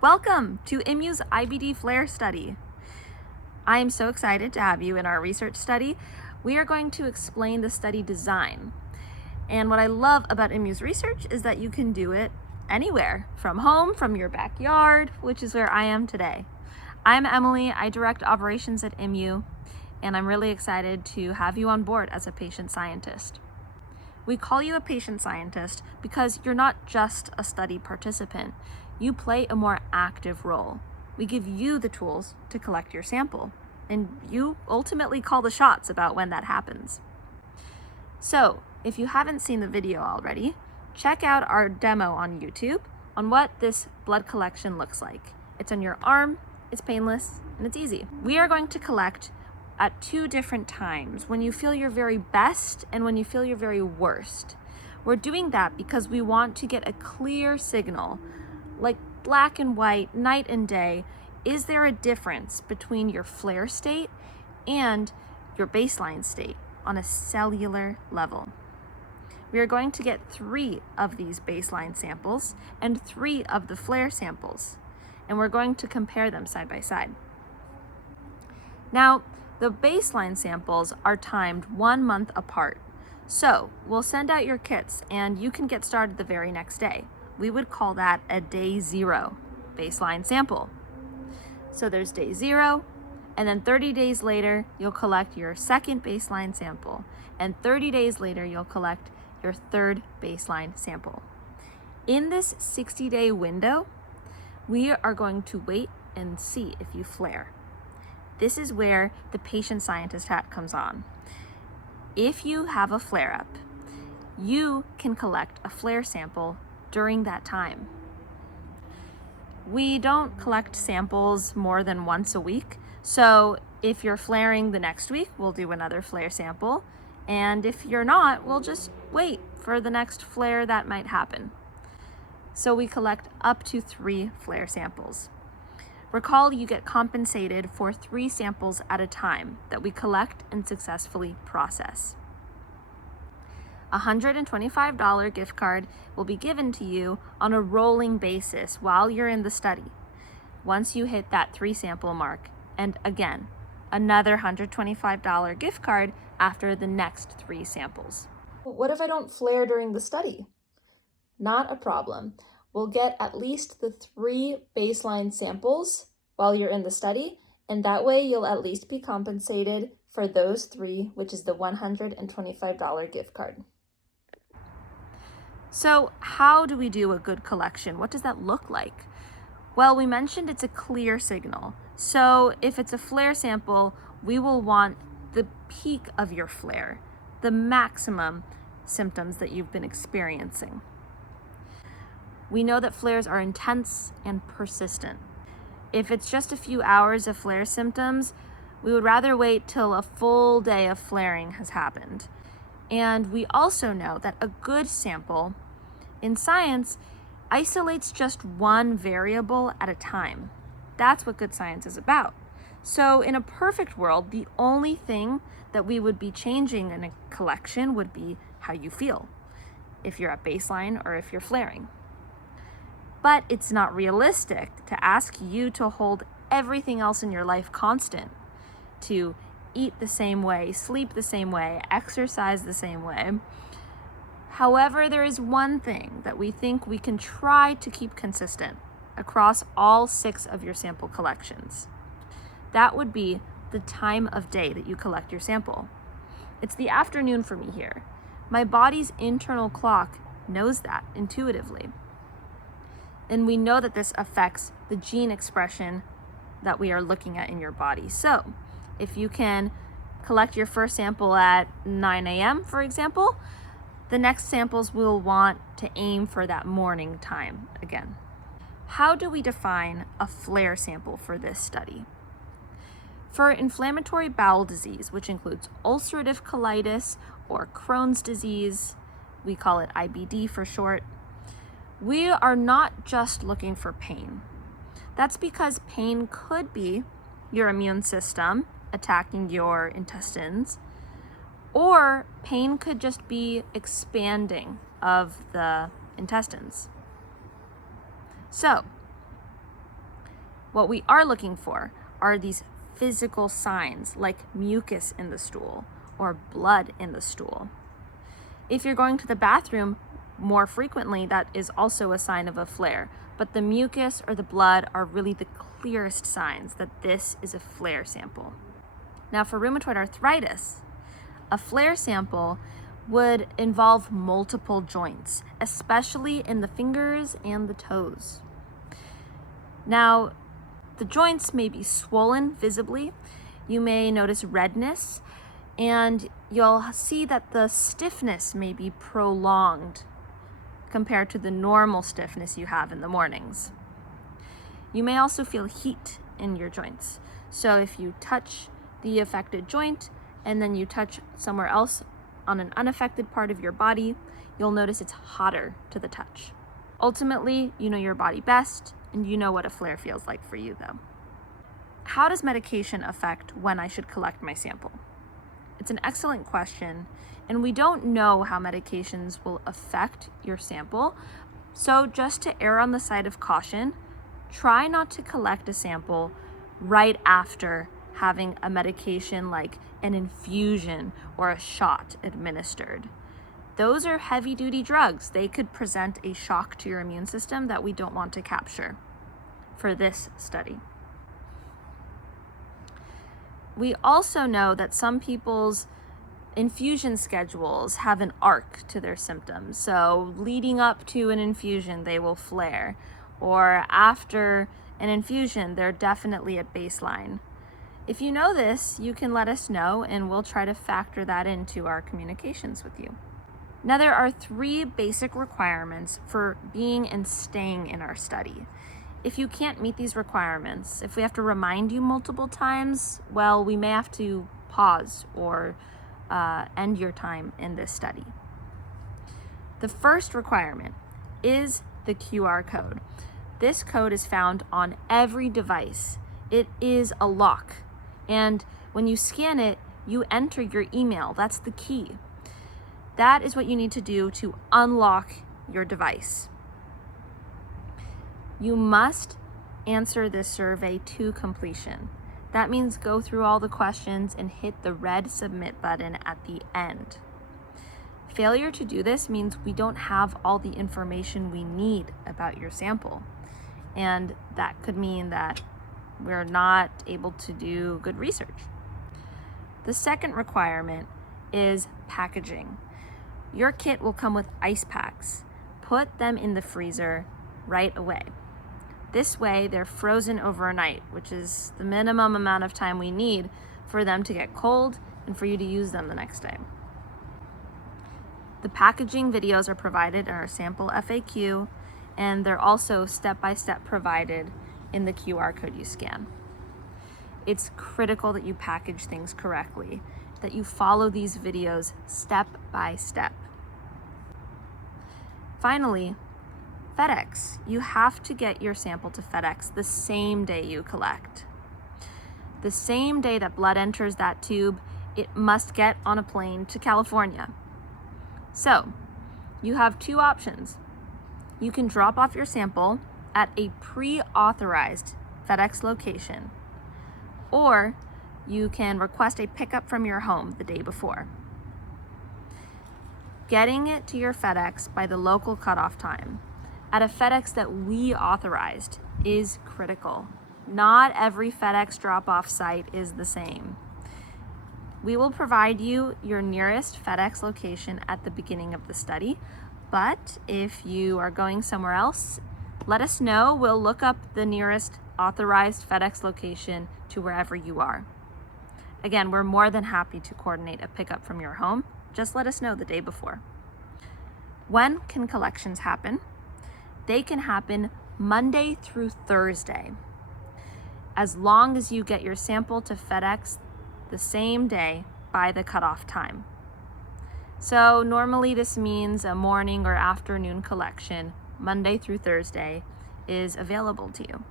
Welcome to imyoo's IBD Flare Study. I am so excited to have you in our research study. We are going to explain the study design. And what I love about imyoo's research is that you can do it anywhere, from home, from your backyard, which is where I am today. I'm Emily, I direct operations at imyoo, and I'm really excited to have you on board as a patient scientist. We call you a patient scientist because you're not just a study participant. You play a more active role. We give you the tools to collect your sample, and you ultimately call the shots about when that happens. So, if you haven't seen the video already, check out our demo on YouTube on what this blood collection looks like. It's on your arm, it's painless, and it's easy. We are going to collect at two different times, when you feel your very best and when you feel your very worst. We're doing that because we want to get a clear signal, like black and white, night and day. Is there a difference between your flare state and your baseline state on a cellular level? We are going to get 3 of these baseline samples and 3 of the flare samples, and we're going to compare them side by side. Now, the baseline samples are timed 1 month apart. So we'll send out your kits and you can get started the very next day. We would call that a day 0 baseline sample. So there's day 0, and then 30 days later, you'll collect your second baseline sample. And 30 days later, you'll collect your third baseline sample. In this 60-day window, we are going to wait and see if you flare. This is where the patient scientist hat comes on. If you have a flare-up, you can collect a flare sample during that time. We don't collect samples more than once a week, so if you're flaring the next week, we'll do another flare sample, and if you're not, we'll just wait for the next flare that might happen. So we collect up to 3 flare samples. Recall, you get compensated for 3 samples at a time that we collect and successfully process. A $125 gift card will be given to you on a rolling basis while you're in the study, once you hit that 3 sample mark, and again, another $125 gift card after the next 3 samples. What if I don't flare during the study? Not a problem. We'll get at least the 3 baseline samples while you're in the study, and that way you'll at least be compensated for those 3, which is the $125 gift card. So how do we do a good collection? What does that look like? Well, we mentioned it's a clear signal. So if it's a flare sample, we will want the peak of your flare, the maximum symptoms that you've been experiencing. We know that flares are intense and persistent. If it's just a few hours of flare symptoms, we would rather wait till a full day of flaring has happened. And we also know that a good sample in science isolates just one variable at a time. That's what good science is about. So in a perfect world, the only thing that we would be changing in a collection would be how you feel, if you're at baseline or if you're flaring. But it's not realistic to ask you to hold everything else in your life constant, to eat the same way, sleep the same way, exercise the same way. However, there is one thing that we think we can try to keep consistent across all 6 of your sample collections. That would be the time of day that you collect your sample. It's the afternoon for me here. My body's internal clock knows that intuitively. And we know that this affects the gene expression that we are looking at in your body. So if you can collect your first sample at 9 a.m., for example, the next samples we'll want to aim for that morning time again. How do we define a flare sample for this study? For inflammatory bowel disease, which includes ulcerative colitis or Crohn's disease, we call it IBD for short, we are not just looking for pain. That's because pain could be your immune system attacking your intestines, or pain could just be expanding of the intestines. So What we are looking for are these physical signs like mucus in the stool or blood in the stool. If you're going to the bathroom more frequently, that is also a sign of a flare, but the mucus or the blood are really the clearest signs that this is a flare sample. Now for rheumatoid arthritis, a flare sample would involve multiple joints, especially in the fingers and the toes. Now, the joints may be swollen visibly. You may notice redness, and you'll see that the stiffness may be prolonged compared to the normal stiffness you have in the mornings. You may also feel heat in your joints. So if you touch the affected joint and then you touch somewhere else on an unaffected part of your body, you'll notice it's hotter to the touch. Ultimately, you know your body best, and you know what a flare feels like for you though. How does medication affect when I should collect my sample? It's an excellent question, and we don't know how medications will affect your sample. So just to err on the side of caution, try not to collect a sample right after having a medication like an infusion or a shot administered. Those are heavy-duty drugs. They could present a shock to your immune system that we don't want to capture for this study. We also know that some people's infusion schedules have an arc to their symptoms. So leading up to an infusion, they will flare, or after an infusion, they're definitely at baseline. If you know this, you can let us know and we'll try to factor that into our communications with you. Now, there are 3 basic requirements for being and staying in our study. If you can't meet these requirements, if we have to remind you multiple times, well, we may have to pause or end your time in this study. The first requirement is the QR code. This code is found on every device. It is a lock, and when you scan it, you enter your email. That's the key. That is what you need to do to unlock your device. You must answer this survey to completion. That means go through all the questions and hit the red submit button at the end. Failure to do this means we don't have all the information we need about your sample. And that could mean that we're not able to do good research. The second requirement is packaging. Your kit will come with ice packs. Put them in the freezer right away. This way, they're frozen overnight, which is the minimum amount of time we need for them to get cold and for you to use them the next day. The packaging videos are provided in our sample FAQ, and they're also step-by-step provided in the QR code you scan. It's critical that you package things correctly, that you follow these videos step by step. Finally, FedEx. You have to get your sample to FedEx the same day you collect. The same day that blood enters that tube, it must get on a plane to California. So, you have 2 options. You can drop off your sample at a pre-authorized FedEx location, or you can request a pickup from your home the day before. Getting it to your FedEx by the local cutoff time at a FedEx that we authorized is critical. Not every FedEx drop-off site is the same. We will provide you your nearest FedEx location at the beginning of the study, but if you are going somewhere else, let us know. We'll look up the nearest authorized FedEx location to wherever you are. Again, we're more than happy to coordinate a pickup from your home. Just let us know the day before. When can collections happen? They can happen Monday through Thursday, as long as you get your sample to FedEx the same day by the cutoff time. So normally this means a morning or afternoon collection, Monday through Thursday, is available to you.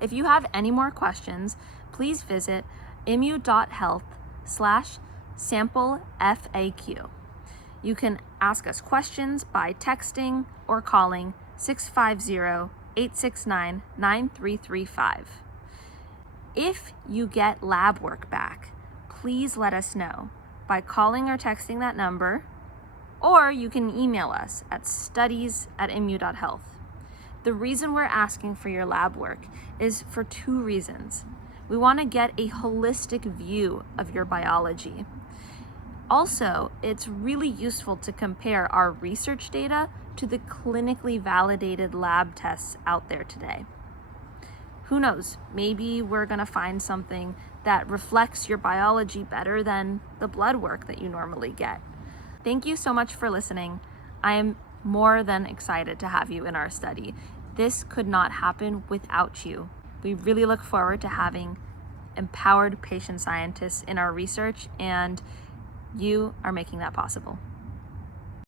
If you have any more questions, please visit imyoo.health/samplefaq. You can ask us questions by texting or calling 650-8 869-9335. If you get lab work back, please let us know by calling or texting that number, or you can email us at studies@imyoo.health. The reason we're asking for your lab work is for two reasons. We want to get a holistic view of your biology. Also, it's really useful to compare our research data to the clinically validated lab tests out there today. Who knows, maybe we're going to find something that reflects your biology better than the blood work that you normally get. Thank you so much for listening. I am more than excited to have you in our study. This could not happen without you. We really look forward to having empowered patient scientists in our research, and you are making that possible.